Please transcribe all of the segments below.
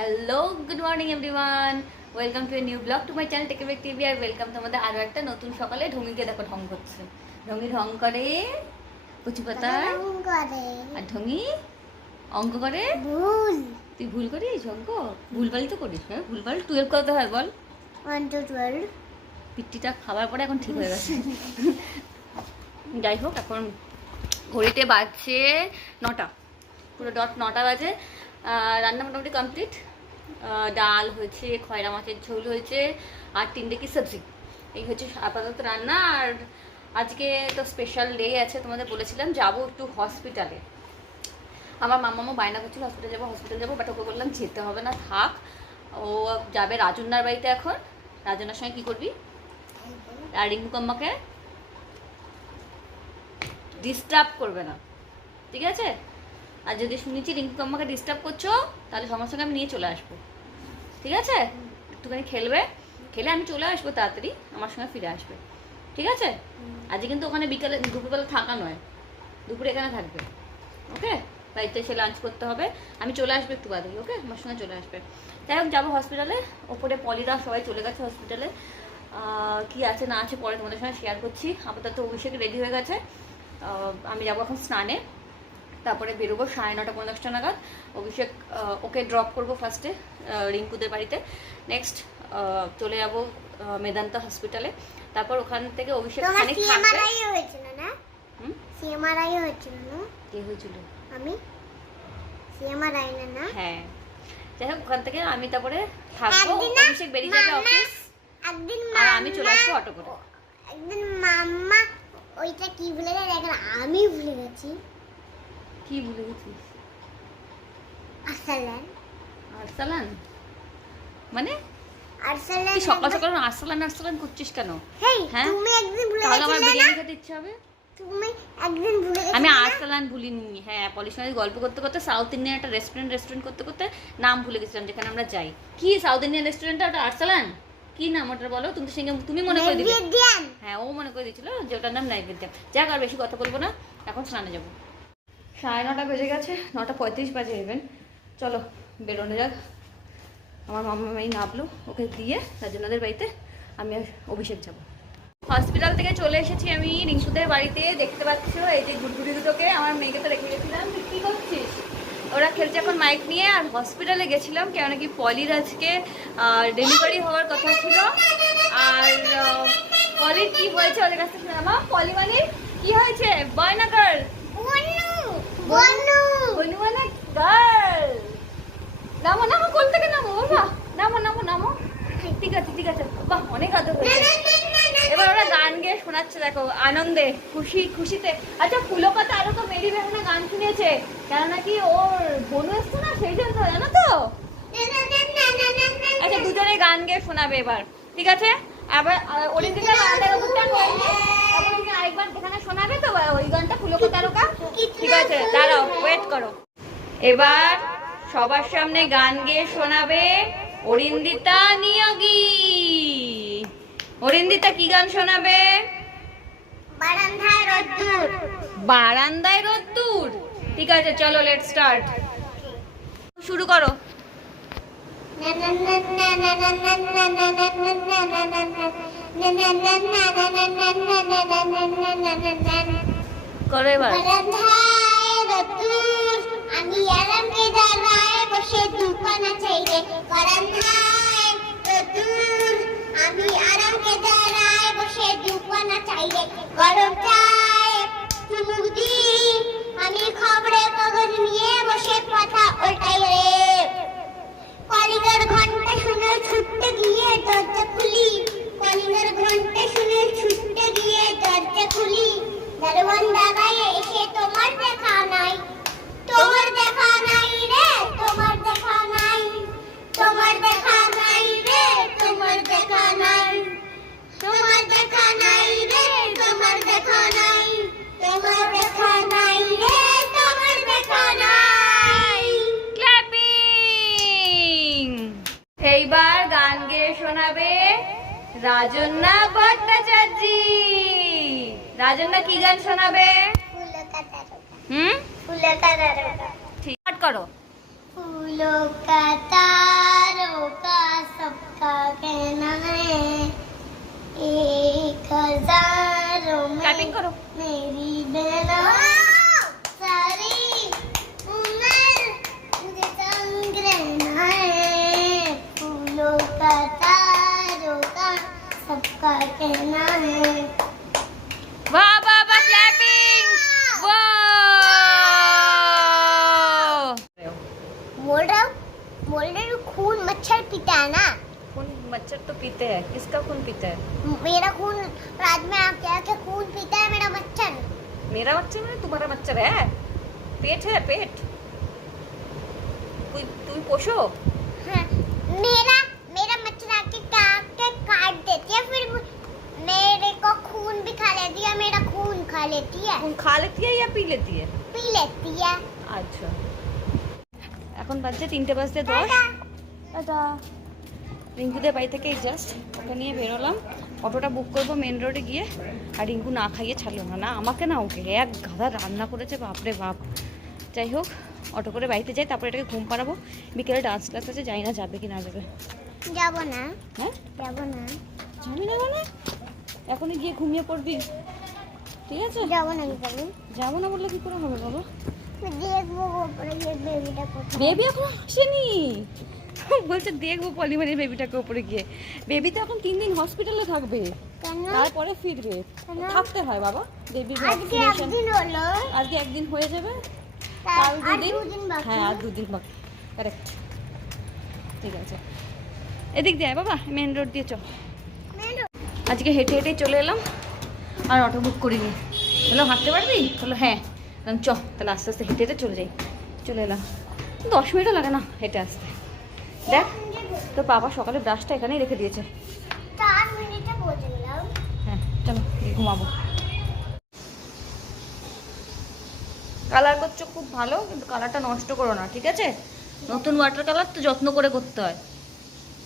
Hello good morning everyone, welcome to a new blog to my channel take back TV. আর welcome তোমাদের আরও একটা নতুন সকালে। ঢঙ্গিকে দেখো ঢং করছে, ঢঙ্গি ঢং করে কচি পাতা, আর ঢঙ্গি অঙ্ক করে। ভুল, তুই ভুল করিস অঙ্ক? ভুলভাল তো করিস। হ্যাঁ ভুলভাল। 12 কত হয় বল? 1 to 12। পিট্টিটা খাবার পরে এখন ঠিক হয়ে গেছে। যাই হোক, এখন ঘড়িতে বাজছে 9টা, পুরো ডট 9টা বাজে। রান্না মোটামুটি কমপ্লিট। ডাল হয়েছে, খয়রা মাছের ঝোল হয়েছে, আর 3টে কি সবজি। এই হচ্ছে আপাতত রান্না। আর আজকে তো স্পেশাল ডে আছে, তোমাদের বলেছিলাম যাবো একটু হসপিটালে। আমার মাম্মামও বায়না করছিল হসপিটাল যাবো, বাট ওকে বললাম যেতে হবে না, থাক। ও যাবে রাজন্যার বাড়িতে এখন। রাজন্যার সঙ্গে কী করবি? আর রিঙ্কু আম্মাকে ডিস্টার্ব করবে না, ঠিক আছে? আর যদি শুনেছি রিঙ্কু আম্মাকে ডিস্টার্ব করছো, তাহলে সবার সঙ্গে আমি নিয়ে চলে আসবো, ঠিক আছে? একটুখানি খেলে আমি চলে আসবো, তাড়াতাড়ি আমার সঙ্গে ফিরে আসবে, ঠিক আছে? আজকে কিন্তু ওখানে বিকালে দুপুরবেলা থাকা নয়, দুপুরে এখানে থাকবে, ওকে? বাড়িতে এসে লাঞ্চ করতে হবে, আমি চলে আসবো একটু বাদেই, ওকে? আমার সঙ্গে চলে আসবে। যাই হোক, যাবো হসপিটালে। ওপরে পলিরা সবাই চলে গেছে হসপিটালে। কি আছে না আছে পরে তোমাদের সঙ্গে শেয়ার করছি। আপাতত অভিষেক রেডি হয়ে গেছে। আমি যাবো এখন স্নানে, তারপরে বেরোবো 9:30 10টা নাগাদ। অভিষেক ওকে ড্রপ করবো ফার্স্টে রিঙ্কুদের বাড়িতে, নেক্সট চলে যাবো মেদান্তা হসপিটালে। তারপর ওখান থেকে অভিষেক খানিক থাকবে। হয়েছিল না? সিএমআরআই হয়েছিল না? কে হয়েছিল? আমি। সিএমআরআই না? হ্যাঁ। যাই হোক, ওখান থেকে আমি তারপরে থাকবো। অভিষেক বেরিয়ে যাবে অফিস, একদিন আর আমি চলে আসবো অটো করে। একদিন মাম্মা ওইটা কি ভুলে গেছে, এখন আমি ভুলে গেছি। কি ভুলে গেছিস? আরসালান। আরসালান মানে? আরসালান তুই সকাল সকাল আরসালান করছিস কেন? হ্যাঁ, তুমি একদিন ভুলে তাহলে আমার গেছিলে বিরিয়ানি না? খেতে ইচ্ছে হবে। তুমি একদিন ভুলে গেছিলে। আমি আরসালান ভুলিনি। হ্যাঁ, পলির সঙ্গে গল্প করতে করতে সাউথ ইন্ডিয়ান একটা রেস্টুরেন্ট করতে করতে নাম ভুলে গেছিলাম, যেখানে আমরা যাই। কি সাউথ ইন্ডিয়ান রেস্টুরেন্টটা? ওটা আরসালান? কি নাম ওটা বলো? তুমি মনে করে দিলে। হ্যাঁ, ও মনে করে দিয়েছিল যে ওটার নাম নৈবেদ্যম। যাক, আর বেশি কথা বলবো না, এখন স্নানে যাবো। 9:30 বেজে গেছে, 9:35 বাজে ইভেন। চলো বেরোনো যাক। আমার মামাই নামলো, ওকে দিয়ে রাজনাদের বাড়িতে আমি আর অভিষেক যাবো। হসপিটাল থেকে চলে এসেছি আমি রিঙ্কুদের বাড়িতে। দেখতে পাচ্ছ এই যে গুড়গুড়ি দুটোকে, আমার মেয়েকে তো রেখে গেছিলাম। তুই কী করছিস? ওরা খেলছে এখন মাইক নিয়ে। আর হসপিটালে গেছিলাম কেন কি পলির আজকে ডেলিভারি হওয়ার কথা ছিল। আর পলির কি হয়েছে ওদের কাছে শুনে। আমার পলি মানির কি হয়েছে? বয় না গার্ল? বনু মানে গার্ল। নামো কোল থেকে নামো বাবা, নামো। ঠিক আছে বাহ, অনেক আদর হয়েছে। এবার ওরা গান গেয়ে শোনাচ্ছে, দেখো আনন্দে খুশিতে। আচ্ছা, ফুলকাতা আরো তো মেরি বেহানা গান শুনেছে, কেন নাকি ওর বোনু এসছে না, সেই জন্য, জানো তো? আচ্ছা, দুজনে গান গেয়ে শোনাবে এবার, ঠিক আছে? আবার ওদের দিকে আরেকবার এখানে শোনাবে তো ওই গানটা, ফুলকাতা আরো গান। ঠিক আছে, দাঁড়াও, ওয়েট করো। এবার সবার সামনে গান গেয়ে শোনাবে অরিন্দিতা নিয়োগী। অরিন্দিতা কি গান শোনাবে? বারান্দায় রোদ্দুর। ঠিক আছে, চলো লেটস স্টার্ট। শুরু করো। করো এবার। আমি আরামকে দাঁড়ায় বসে দুপানা চাইলে বারান্দায় রোদ্দুর। আমি আরামকে দাঁড়ায় বসে দুপানা চাইলে গরম চায় চুমুক দি। আমি খবরের কাগজ নিয়ে বসে পাতা ওল্টাই রে। কলিংয়ের ঘন্টা শুনে ছুটতে গিয়ে দরজা খুলি। কলিংয়ের ঘন্টা শুনে ছুটতে গিয়ে দরজা খুলি। দরওয়ান দাগায় এসে তোমার দেখা নাই। তোমার দেখা নাই রে, তোমার দেখা নাই। তোমার দেখা নাই রে, তোমার দেখা নাই। তোমার দেখা নাই রে, তোমার দেখা নাই। তোমার দেখা নাই রে, তোমার দেখা নাই। ক্ল্যাপিং। এইবার গান গেয়ে শোনাবে রাজন্যা ভট্টাচার্য। রাজন্যা কি গান শোনাবে? ফুলকাতা। ঠিক করো। ফুলকাতা बोल रही हूँ खून मच्छर पीता है ना, खून मच्छर तो पीते हैं, किसका खून पीता है? मेरा खून रात में आके आके खून पीता है मेरा मच्छर। मेरा मच्छर में तुम्हारा मच्छर है? पेट है, पेट कोई तुम पोषो? हाँ, मेरा मेरा मच्छर आके काट देती है, फिर मेरे को खून भी खा लेती है, मेरा खून खा लेती है। खून खा लेती है या पी लेती है? पी लेती है। আচ্ছা, এখন বাজছে 3টে বাজতে 10। টাটা। রিঙ্কুদের বাড়ি থেকে জাস্ট ওকে নিয়ে বেরোলাম। অটোটা বুক করবো মেন রোডে গিয়ে। আর রিঙ্কু না খাইয়ে ছাড়লো না, না আমাকে না ওকে, এক গাদা রান্না করেছে বাপরে বাপ। যাই হোক, অটো করে বাড়িতে যাই, তারপরে এটাকে ঘুম পাড়াবো। বিকেলে ডান্স ক্লাস আছে, জানি না যাবে কি না যাবে। যাবো না। হ্যাঁ যাবো না। যাবি না মানে? এখনই গিয়ে ঘুমিয়ে পড়বি, ঠিক আছে? যাবো না, কি করবি? যাবো না বললে কি করে হবে বাবা? দেখবো উপরে গিয়ে বেবিটা কোথায়। বেবি এখন আসেনি, বলছে দেখবো পলিমারির বেবিটাকে উপরে গিয়ে। বেবি তো এখন 3 দিন হসপিটালে থাকবে, কেন? তারপরে ফিরবে। কেন? থাকতে হয় বাবা, বেবি আজকে ভ্যাকসিনেশন। একদিন হলো, আজকে একদিন হয়ে যাবে, আর কাল 2 দিন। দুদিন বাকি। হ্যাঁ, আর 2 দিন বাকি, কারেক্ট। ঠিক আছে, এদিক দিয়ে আয় বাবা, মেন রোড দিয়ে চল। আজকে হেঁটে হেঁটেই চলে এলাম, আর অটো বুক করিনি। বললাম হাঁটতে পারবি? বললো হ্যাঁ। বললাম চ, তাহলে আস্তে আস্তে হেঁটে হেঁটে চলে যাই। চলে এলাম, 10 মিনিটও লাগে না হেঁটে আসতে। দেখ, তোর বাবা সকালে ব্রাশটা এখানেই রেখে দিয়েছে। 4 মিনিটে পৌঁছে গেলাম। হ্যাঁ চলো গিয়ে ঘুমাবো। কালার করছো খুব ভালো, কিন্তু কালারটা নষ্ট করো না, ঠিক আছে? নতুন ওয়াটার কালার তো যত্ন করে করতে হয়,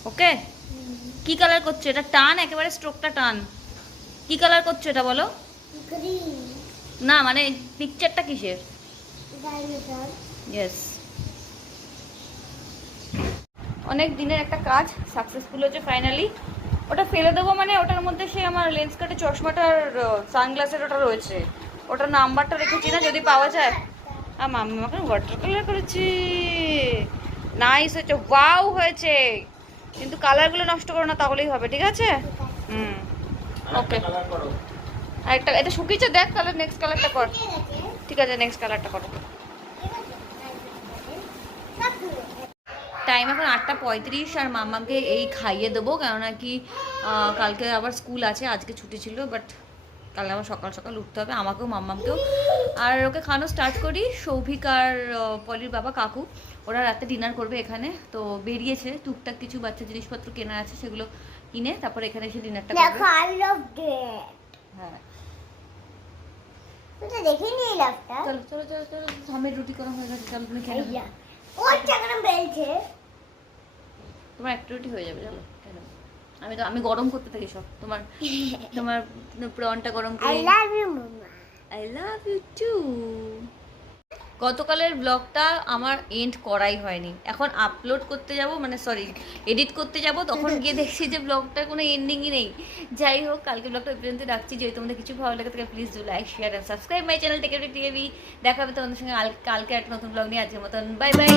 ওকে? কি কালার করছো? এটা টান, একেবারে স্ট্রোকটা টান। কি কালার করছো এটা বলো? গ্রিন। না মানে পিকচারটা কিসের? ডাইনোসর। ইয়েস, অনেক দিনের একটা কাজ সাকসেসফুল হয়েছে ফাইনালি। ওটা ফেলে দেবো মানে ওটার মধ্যে সে আমার লেন্স কাটে চশমাটার সানগ্লাসের ওটা রয়েছে, ওটার নাম্বারটা রেখেছি না, যদি পাওয়া যায়। আর মাম্মি আমাকে ওয়াটার কালার করেছি, নাইস হয়েছে, ওয়াও হয়েছে, কিন্তু কালারগুলো নষ্ট করো না, তাহলেই হবে, ঠিক আছে? হুম, ওকে। আর একটা এটা শুকিয়েছে, দেখ তাহলে নেক্সট কালারটা কর। ঠিক আছে, নেক্সট কালারটা করো। টাইম এখন 8:35, আর মামাকে এই খাইয়ে দেবো, কেননা কি কালকে আবার স্কুল আছে, আজকে ছুটি ছিল, বাট কাল আবার সকাল সকাল উঠতে হবে আমাকেও মাম্মামকেও। আর ওকে খানো স্টার্ট করি। সৌভিক আর পলির বাবা কাকু ওরা রাতে ডিনার করবে এখানে, তো বেরিয়েছে, টুকটাক কিছু বাচ্চা জিনিসপত্র কেনা আছে, সেগুলো কিনে তারপর এখানে এসে ডিনারটা করবে। দেখো আই লাভ ডেট। হ্যাঁ তুই তো দেখিনি এই লাভটা। চলো চলো চলো চলো, সামনের রুটি করা হয়ে গেছে, চলো তুমি খেয়ে নাও। আইয়া ওর চাকরাম বেলছে। তোমার একটা রুটি হয়ে যাবে, চলো খেয়ে নাও। আমি গরম করতে থাকি সব, তোমার তোমার প্রনটা গরম আই করি। লাভ ইউ মামা। I love you too. গতকালের ব্লগটা আমার এন্ড করাই হয়নি, এখন আপলোড করতে যাব, মানে সরি এডিট করতে যাব, তখন গিয়ে দেখছি যে ব্লগটার কোনো এন্ডিংই নেই। যাই হোক, কালকে ব্লগটা এই পর্যন্ত রাখছি। যদি তোমাদের কিছু ভালো লাগে থাকে please do like share and subscribe my channel take care TV. দেখা হবে তোমাদের সঙ্গে কালকে একটা নতুন ব্লগ নিয়ে। আজকের মতন বাই বাই।